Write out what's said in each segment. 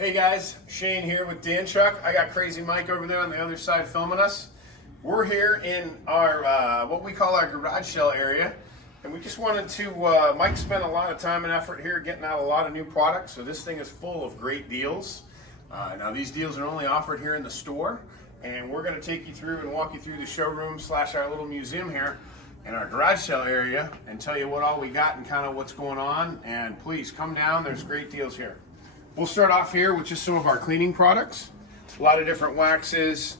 Hey guys, Shane here with Danchuk. I got Crazy Mike over there on the other side filming us. We're here in our, what we call our garage sale area. And we just wanted to, Mike spent a lot of time and effort here getting out a lot of new products. So this thing is full of great deals. Now these deals are only offered here in the store. And we're gonna take you through and walk you through the showroom / our little museum here in our garage sale area and tell you what all we got and kind of what's going on. And please come down, there's great deals here. We'll start off here with just some of our cleaning products. A lot of different waxes,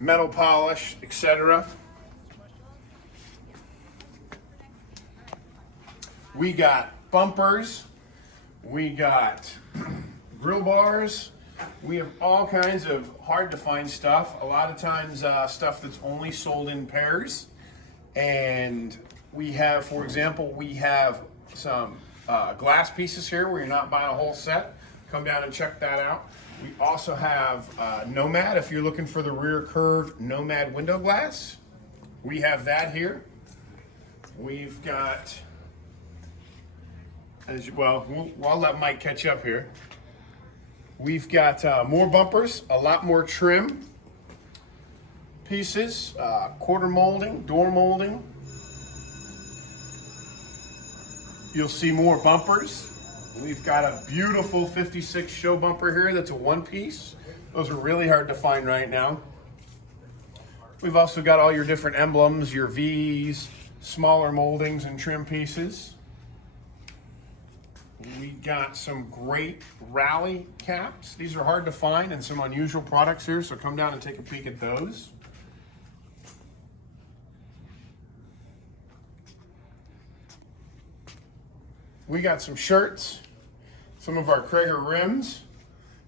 metal polish, etc. We got bumpers, we got grill bars, we have all kinds of hard to find stuff. A lot of times stuff that's only sold in pairs. And we have, for example, we have some glass pieces here where you're not buying a whole set. Come down and check that out. We also have Nomad, if you're looking for the rear curved Nomad window glass. We have that here. We've got, I'll let Mike catch up here. We've got more bumpers, a lot more trim pieces, quarter molding, door molding. You'll see more bumpers. We've got a beautiful 56 show bumper here that's a one piece. Those are really hard to find right now. We've also got all your different emblems, your V's, smaller moldings and trim pieces. We got some great rally caps. These are hard to find and some unusual products here, so come down and take a peek at those. We got some shirts, some of our Krager rims.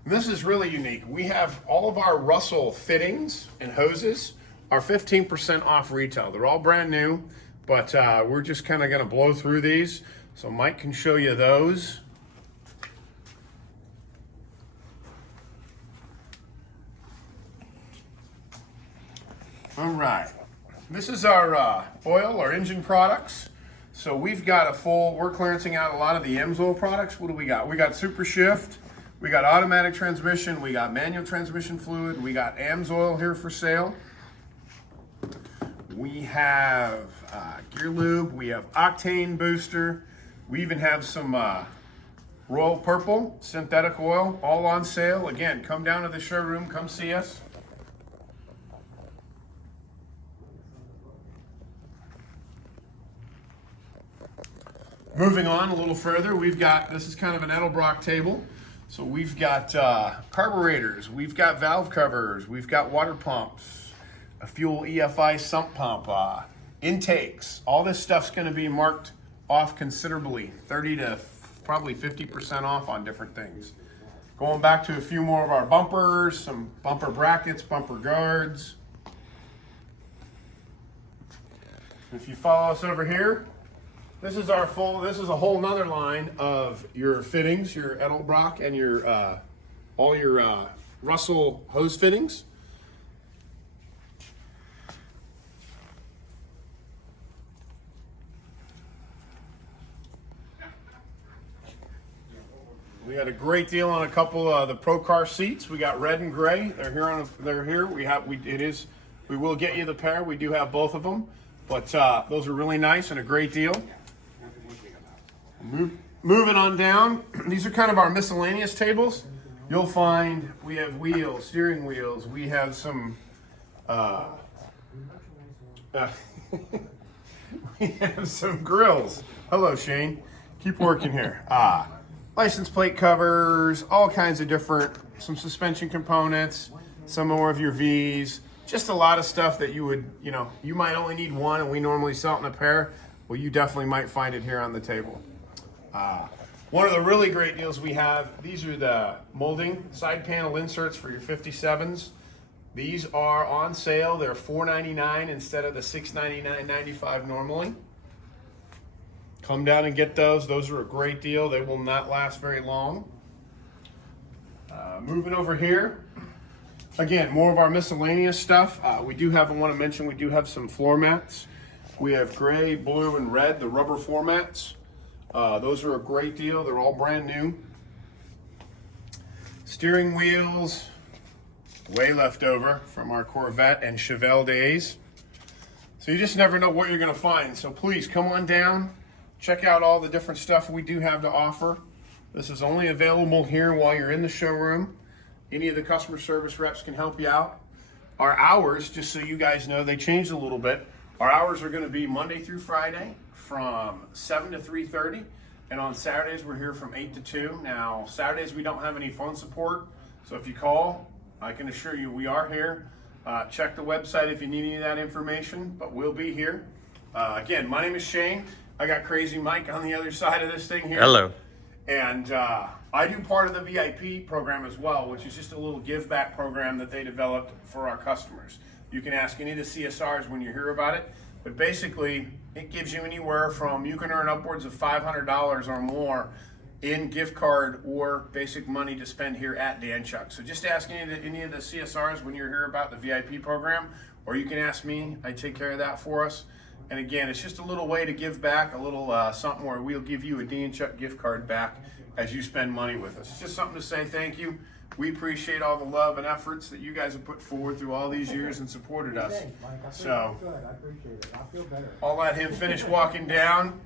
And this is really unique. We have all of our Russell fittings and hoses are 15% off retail. They're all brand new, but we're just kind of gonna blow through these. So Mike can show you those. All right, this is our oil, our engine products. So we've got we're clearancing out a lot of the AMSOIL products. What do we got? We got Super Shift, we got automatic transmission, we got manual transmission fluid, we got AMSOIL here for sale. We have gear lube, we have octane booster, we even have some Royal Purple synthetic oil, all on sale. Again, come down to the showroom, come see us. Moving on a little further, we've got, this is kind of an Edelbrock table. So we've got carburetors, we've got valve covers, we've got water pumps, a fuel EFI sump pump, intakes. All this stuff's gonna be marked off considerably, 30 to probably 50% off on different things. Going back to a few more of our bumpers, some bumper brackets, bumper guards. If you follow us over here, this is a whole nother line of your fittings, your Edelbrock and your all your Russell hose fittings. We got a great deal on a couple of the Pro Car seats. We got red and gray. They're here. We will get you the pair. We do have both of them, but those are really nice and a great deal. Moving on down, these are kind of our miscellaneous tables. You'll find we have wheels, steering wheels. We have some we have some grills. Hello, Shane. Keep working here. License plate covers, all kinds of different, some suspension components, some more of your V's. Just a lot of stuff that you would, you might only need one and we normally sell it in a pair. Well, you definitely might find it here on the table. One of the really great deals we have, these are the molding side panel inserts for your 57s. These are on sale. They're $4.99 instead of the $699.95 normally. Come down and get those. Those are a great deal. They will not last very long. Moving over here, again, more of our miscellaneous stuff. We do have, I want to mention, we do have some floor mats. We have gray, blue, and red, the rubber floor mats. Those are a great deal. They're all brand new. Steering wheels, way left over from our Corvette and Chevelle days. So you just never know what you're gonna find. So please come on down, check out all the different stuff we do have to offer. This is only available here while you're in the showroom. Any of the customer service reps can help you out. Our hours, just so you guys know, they changed a little bit. Our hours are gonna be Monday through Friday from 7 to 3:30. And on Saturdays, we're here from 8 to 2. Now, Saturdays, we don't have any phone support. So if you call, I can assure you we are here. Check the website if you need any of that information, but we'll be here. Again, my name is Shayne. I got Crazy Mike on the other side of this thing here. Hello. And I do part of the VIP program as well, which is just a little give back program that they developed for our customers. You can ask any of the CSRs when you hear about it, but basically it gives you anywhere from, you can earn upwards of $500 or more in gift card or basic money to spend here at Danchuk. So just ask any of the CSRs when you're here about the VIP program, or you can ask me. I take care of that for us. And again, it's just a little way to give back, a little something where we'll give you a Danchuk gift card back as you spend money with us. It's just something to say thank you. We appreciate all the love and efforts that you guys have put forward through all these years and supported us. Thanks, Mike. I feel So, good. I appreciate it. I feel better. I'll let him finish walking down,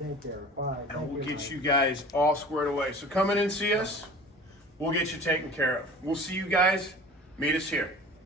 Take care. Bye. and we'll get you guys all squared away. So come in and see us. We'll get you taken care of. We'll see you guys. Meet us here.